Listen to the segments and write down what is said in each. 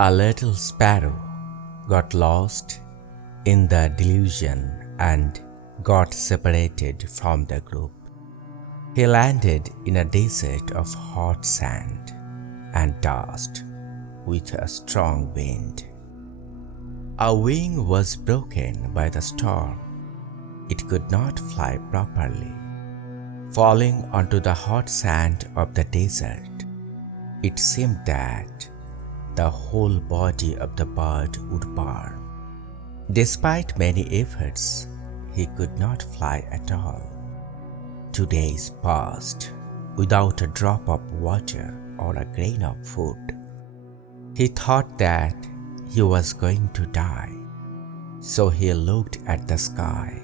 A little sparrow got lost in the delusion and got separated from the group. He landed in a desert of hot sand and dust with a strong wind. A wing was broken by the storm. It could not fly properly. Falling onto the hot sand of the desert, it seemed that the whole body of the bird would burn. Despite many efforts, he could not fly at all. 2 days passed without a drop of water or a grain of food. He thought that he was going to die, so he looked at the sky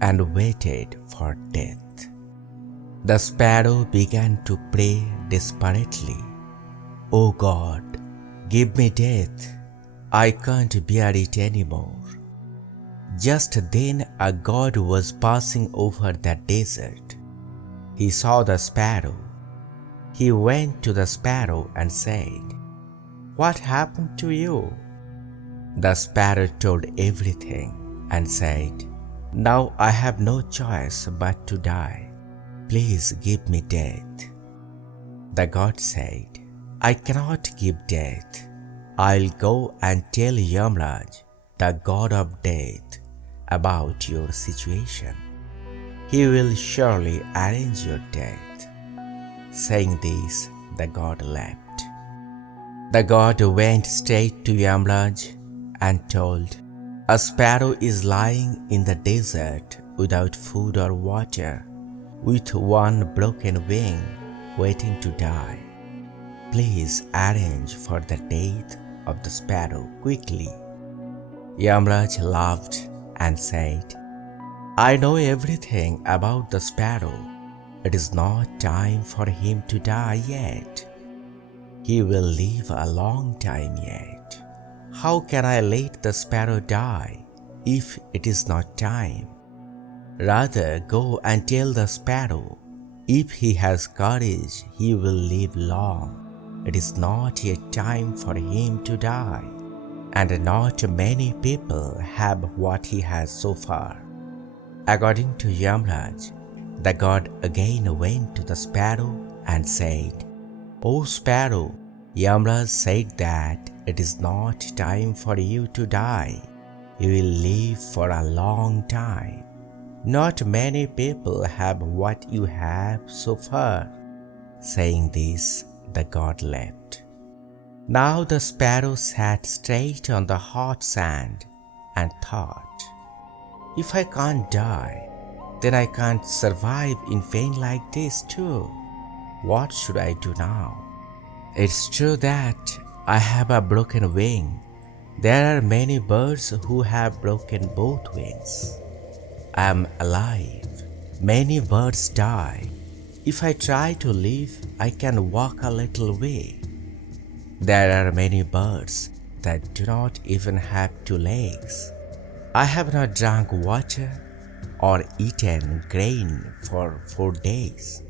and waited for death. The sparrow began to pray desperately, "Oh God, give me death. I can't bear it anymore." Just then a god was passing over the desert. He saw the sparrow. He went to the sparrow and said, "What happened to you?" The sparrow told everything and said, "Now I have no choice but to die. Please give me death." The god said, "I cannot give death. I'll go and tell Yamraj, the god of death, about your situation. He will surely arrange your death." Saying this, the god left. The god went straight to Yamraj and told, "A sparrow is lying in the desert without food or water, with one broken wing, waiting to die. Please arrange for the death of the sparrow quickly." Yamraj laughed and said, "I know everything about the sparrow. It is not time for him to die yet. He will live a long time yet. How can I let the sparrow die if it is not time? Rather go and tell the sparrow, if he has courage, he will live long. It is not yet time for him to die, and not many people have what he has so far." According to Yamraj, the god again went to the sparrow and said, "O sparrow, Yamraj said that it is not time for you to die. You will live for a long time. Not many people have what you have so far." Saying this, the god left. Now the sparrow sat straight on the hot sand and thought, "If I can't die, then I can't survive in pain like this too. What should I do now? It's true that I have a broken wing. There are many birds who have broken both wings. I am alive. Many birds die. If I try to live, I can walk a little way. There are many birds that do not even have 2 legs. I have not drunk water or eaten grain for 4 days.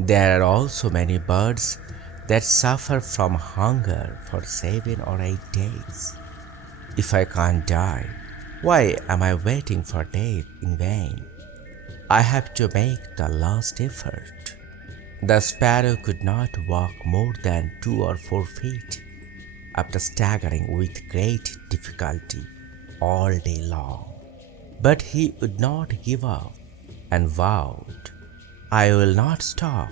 There are also many birds that suffer from hunger for 7 or 8 days. If I can't die, why am I waiting for death in vain? I have to make the last effort." The sparrow could not walk more than 2 or 4 feet after staggering with great difficulty all day long. But he would not give up and vowed, "I will not stop.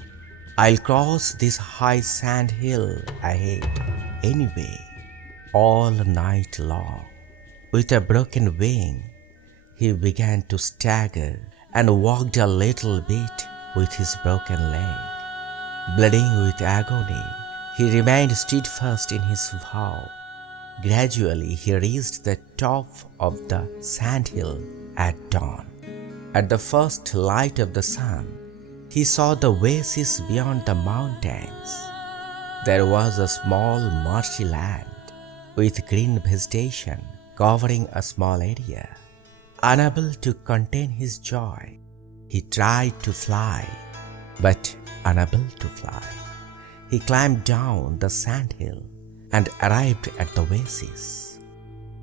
I'll cross this high sand hill ahead anyway." All night long, with a broken wing, he began to stagger and walked a little bit with his broken leg. Bleeding with agony, he remained steadfast in his vow. Gradually he reached the top of the sandhill at dawn. At the first light of the sun, he saw the oasis beyond the mountains. There was a small marshy land with green vegetation covering a small area. Unable to contain his joy, he tried to fly, but unable to fly, he climbed down the sandhill and arrived at the oasis.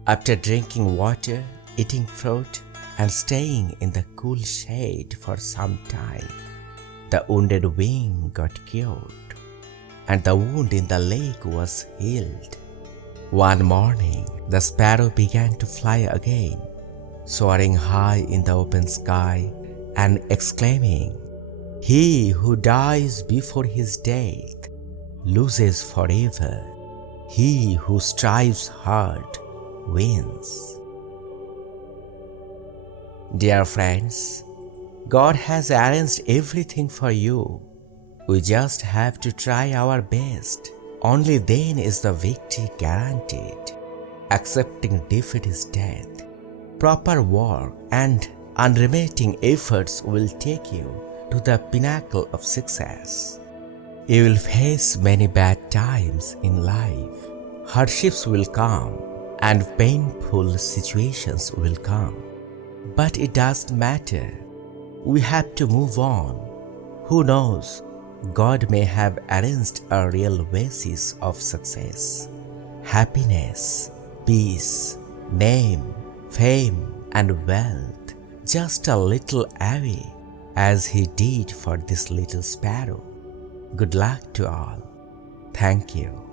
After drinking water, eating fruit, and staying in the cool shade for some time, the wounded wing got cured, and the wound in the leg was healed. One morning, the sparrow began to fly again, soaring high in the open sky and exclaiming, "He who dies before his death loses forever. He who strives hard wins." Dear friends, God has arranged everything for you. We just have to try our best. Only then is the victory guaranteed. Accepting defeat is death. Proper work and unremitting efforts will take you to the pinnacle of success. You will face many bad times in life. Hardships will come and painful situations will come. But it doesn't matter. We have to move on. Who knows? God may have arranged a real oasis of success, happiness, peace, name, fame, and wealth just a little away, as He did for this little sparrow. Good luck to all. Thank you.